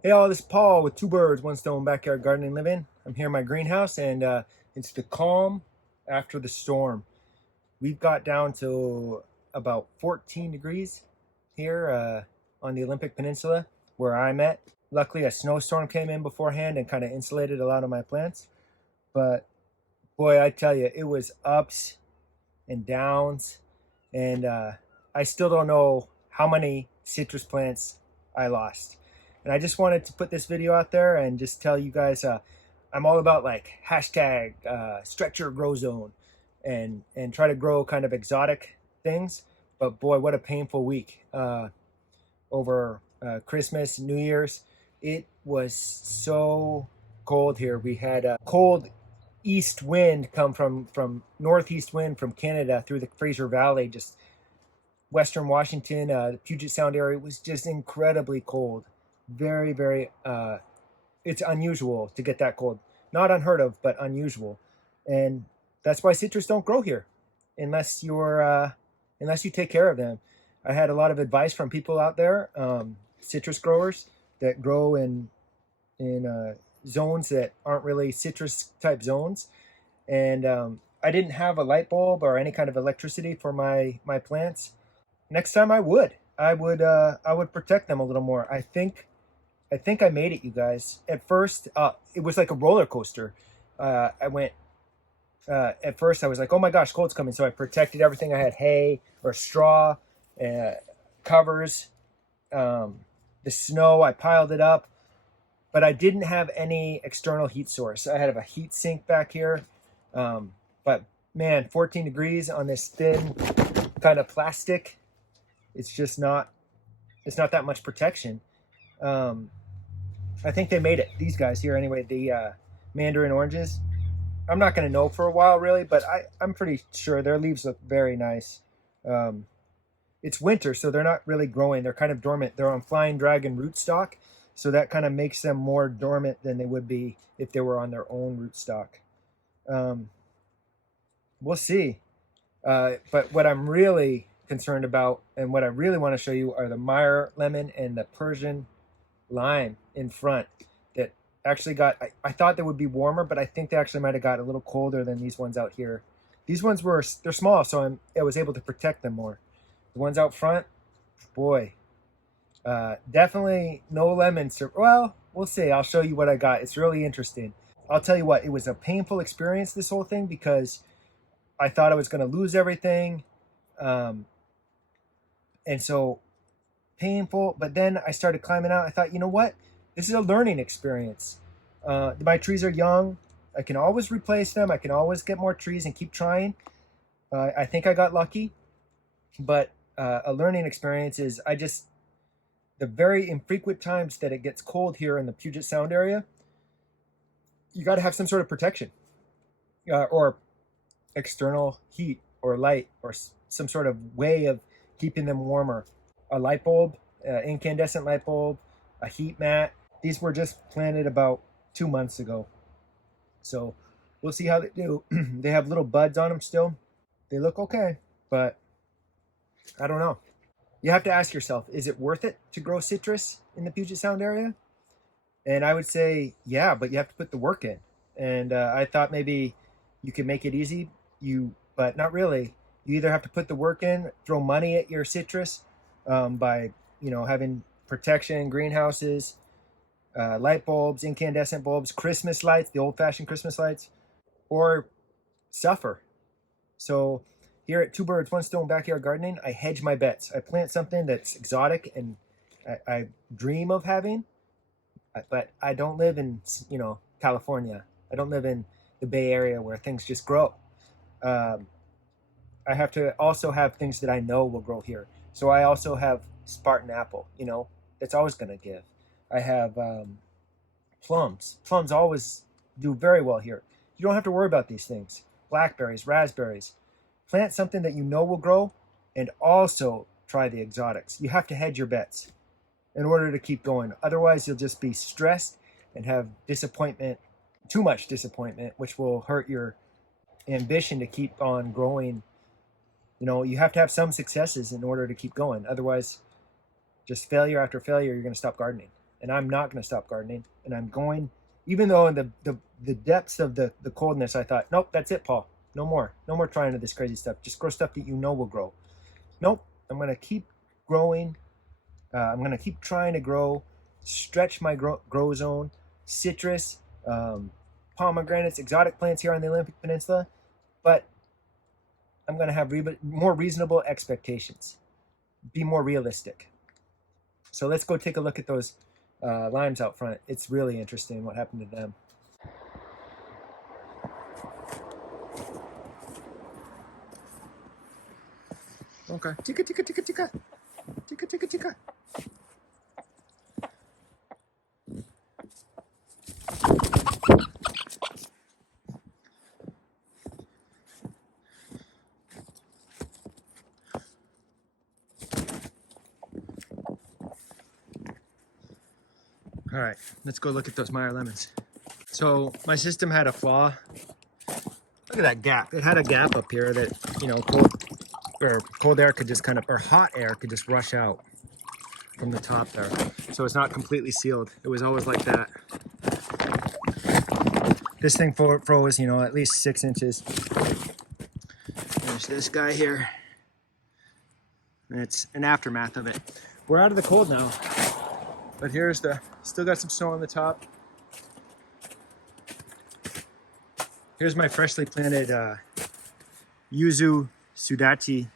Hey all, this is Paul with Two Birds, One Stone Backyard Gardening Living. I'm here in my greenhouse and it's the calm after the storm. We've got down to about 14 degrees here on the Olympic Peninsula where I'm at. Luckily a snowstorm came in beforehand and kind of insulated a lot of my plants. But boy, I tell you, it was ups and downs, and I still don't know how many citrus plants I lost. And I just wanted to put this video out there and just tell you guys I'm all about like hashtag stretch your grow zone and try to grow kind of exotic things. But boy, what a painful week over Christmas, New Year's. It was so cold here. We had a cold east wind come from northeast wind from Canada through the Fraser Valley, just western Washington, the Puget Sound area. It was just incredibly cold. Very, very, it's unusual to get that cold. Not unheard of, but unusual. And that's why citrus don't grow here unless unless you take care of them. I had a lot of advice from people out there, citrus growers that grow in zones that aren't really citrus type zones. And I didn't have a light bulb or any kind of electricity for my plants. Next time I would protect them a little more. I think I made it, you guys. At first, it was like a roller coaster. At first I was like, oh my gosh, cold's coming. So I protected everything. I had hay or straw, covers, the snow, I piled it up, but I didn't have any external heat source. I had a heat sink back here. But man, 14 degrees on this thin kind of plastic, it's not that much protection. I think they made it, these guys here anyway, the Mandarin Oranges. I'm not going to know for a while really, but I'm pretty sure their leaves look very nice. It's winter, so they're not really growing. They're kind of dormant. They're on flying dragon rootstock, so that kind of makes them more dormant than they would be if they were on their own rootstock. We'll see. But what I'm really concerned about and what I really want to show you are the Meyer Lemon and the Persian Lime in front that actually got, I thought they would be warmer, but I think they actually might have got a little colder than these ones out here. These ones they're small, so I was able to protect them more. The ones out front, boy, definitely no lemons. Well, we'll see. I'll show you what I got. It's really interesting. I'll tell you what, it was a painful experience, this whole thing, because I thought I was going to lose everything. And so painful, but then I started climbing out. I thought, you know what? This is a learning experience. My trees are young. I can always replace them. I can always get more trees and keep trying. I think I got lucky, but a learning experience is the very infrequent times that it gets cold here in the Puget Sound area, you got to have some sort of protection or external heat or light or some sort of way of keeping them warmer. A light bulb, incandescent light bulb, a heat mat. These were just planted about 2 months ago. So we'll see how they do. They have little buds on them still. They look okay, but I don't know. You have to ask yourself, is it worth it to grow citrus in the Puget Sound area? And I would say, yeah, but you have to put the work in. And I thought maybe you could make it easy, but not really. You either have to put the work in, throw money at your citrus by having protection, greenhouses, light bulbs, incandescent bulbs, Christmas lights, the old-fashioned Christmas lights, or suffer. So here at Two Birds, One Stone Backyard Gardening, I hedge my bets. I plant something that's exotic and I dream of having, but I don't live in California. I don't live in the Bay Area where things just grow. I have to also have things that I know will grow here. So I also have Spartan apple, that's always going to give. I have plums. Plums always do very well here. You don't have to worry about these things. Blackberries, raspberries. Plant something that you know will grow and also try the exotics. You have to hedge your bets in order to keep going. Otherwise, you'll just be stressed and have disappointment, too much disappointment, which will hurt your ambition to keep on growing. You have to have some successes in order to keep going. Otherwise, just failure after failure, you're going to stop gardening. and I'm not going to stop gardening. And I'm going, even though in the depths of the coldness, I thought, nope, that's it, Paul. No more trying to this crazy stuff. Just grow stuff that you know will grow. Nope, I'm going to keep growing. I'm going to keep trying to grow, stretch my grow zone, citrus, pomegranates, exotic plants here on the Olympic Peninsula. But I'm going to have more reasonable expectations, be more realistic. So let's go take a look at those limes out front. It's really interesting what happened to them. Okay. Tika, tika, tika, tika. Tika, tika, tika. All right, let's go look at those Meyer Lemons. So my system had a flaw. Look at that gap. It had a gap up here that, you know, cold air could just kind of, or hot air could just rush out from the top there. So it's not completely sealed. It was always like that. This thing froze, you know, at least 6 inches. There's this guy here. And it's an aftermath of it. We're out of the cold now. But here's still got some snow on the top. Here's my freshly planted Yuzu Sudachi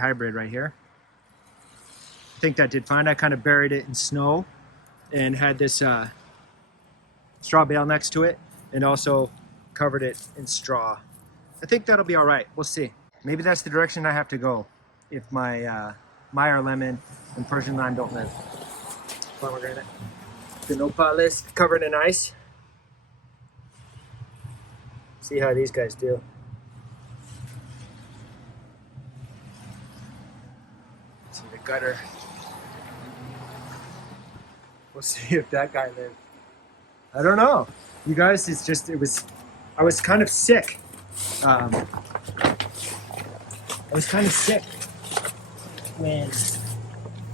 hybrid right here. I think that did fine. I kind of buried it in snow and had this straw bale next to it, and also covered it in straw. I think that'll be all right. We'll see. Maybe that's the direction I have to go if my Meyer Lemon and Persian Lime don't live. Pomegranate. The nopal covered in ice. See how these guys do. See the gutter. We'll see if that guy lives. I don't know. You guys, I was kind of sick. I was kind of sick when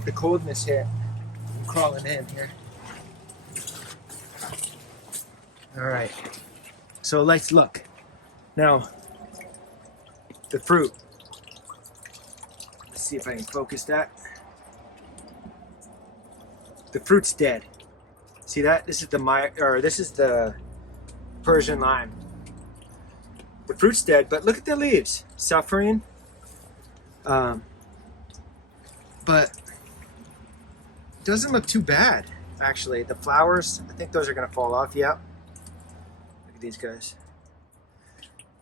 the coldness hit. I'm crawling in here. All right. So let's look. Now, the fruit. Let's see if I can focus that. The fruit's dead. See that? This is the Persian Lime. The fruit's dead, but look at the leaves. Suffering. But it doesn't look too bad, actually. The flowers, I think those are going to fall off. Yep. Look at these guys.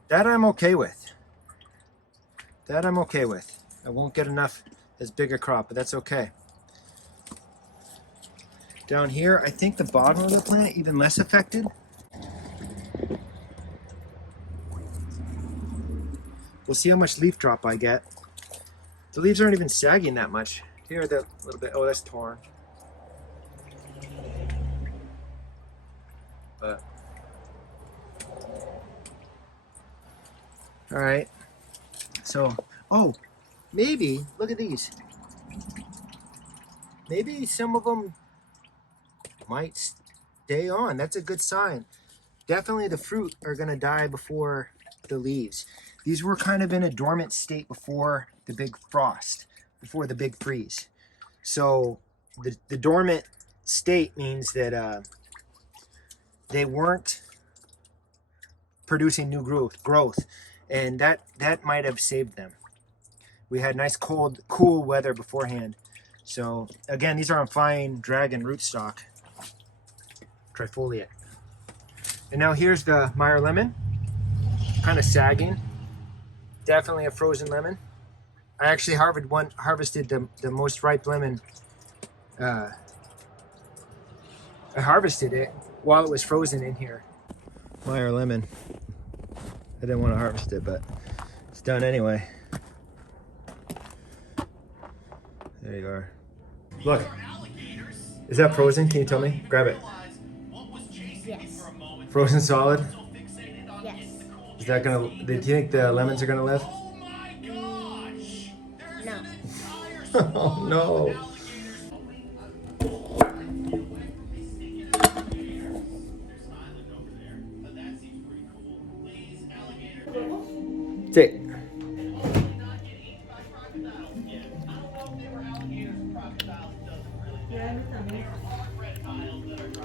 That I'm okay with. That I'm okay with. I won't get enough as big a crop, but that's okay. Down here, I think the bottom of the plant even less affected. We'll see how much leaf drop I get. The leaves aren't even sagging that much. Here, the little bit. Oh, that's torn. But all right. So, oh, maybe look at these. Maybe some of them might stay on. That's a good sign. Definitely the fruit are going to die before the leaves. These were kind of in a dormant state before the big frost, before the big freeze. So the dormant state means that they weren't producing new growth, and that might have saved them. We had nice cold, cool weather beforehand. So again, these are on fine dragon rootstock, trifoliate. And now here's the Meyer Lemon, kind of sagging. Definitely a frozen lemon. I actually harvested the most ripe lemon. I harvested it while it was frozen in here. Meyer Lemon. I didn't want to harvest it, but it's done anyway. There you are. Look. Is that frozen? Can you tell me? Grab it. Yes. Frozen solid? Yes. Is that gonna, do you think the lemons are gonna live? No. Oh no. That's it.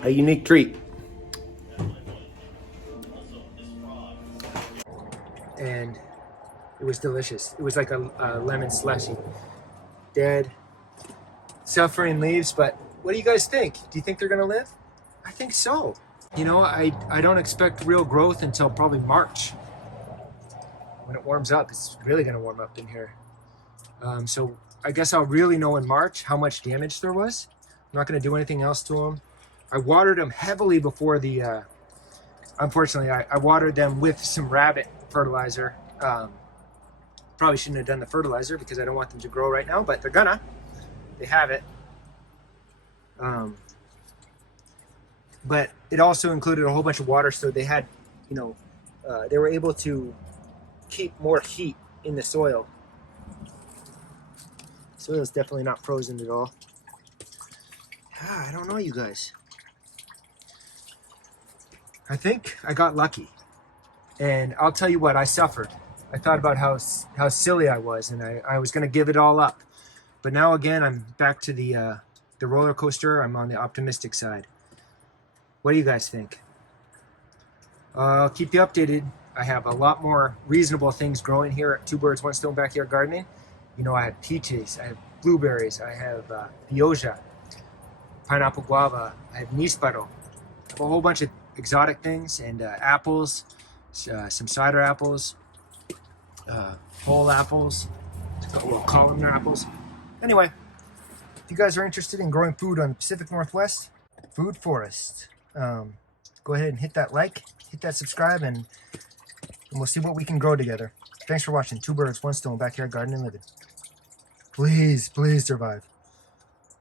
A unique treat. And it was delicious. It was like a lemon slushy. Dead, suffering leaves, but what do you guys think? Do you think they're gonna live? I think so. You know, I don't expect real growth until probably March. When it warms up, it's really gonna warm up in here. So I guess I'll really know in March how much damage there was. I'm not gonna do anything else to them. I watered them heavily before the, unfortunately, I watered them with some rabbit fertilizer. Probably shouldn't have done the fertilizer because I don't want them to grow right now, but they're gonna. They have it. But it also included a whole bunch of water, so they had, you know, they were able to keep more heat in the soil. Soil is definitely not frozen at all. I don't know, you guys. I think I got lucky. And I'll tell you what, I suffered. I thought about how silly I was, and I was going to give it all up. But now again, I'm back to the roller coaster. I'm on the optimistic side. What do you guys think? I'll keep you updated. I have a lot more reasonable things growing here at Two Birds, One Stone Backyard Gardening. You know, I have peaches, I have blueberries, I have pioja, pineapple guava, I have níspero. I have a whole bunch of exotic things, and apples, some cider apples, whole apples, little columnar apples. Anyway, if you guys are interested in growing food on the Pacific Northwest, Food Forest, go ahead and hit that like, hit that subscribe, and we'll see what we can grow together. Thanks for watching Two Birds, One Stone Backyard Gardening and Living. Please, please survive.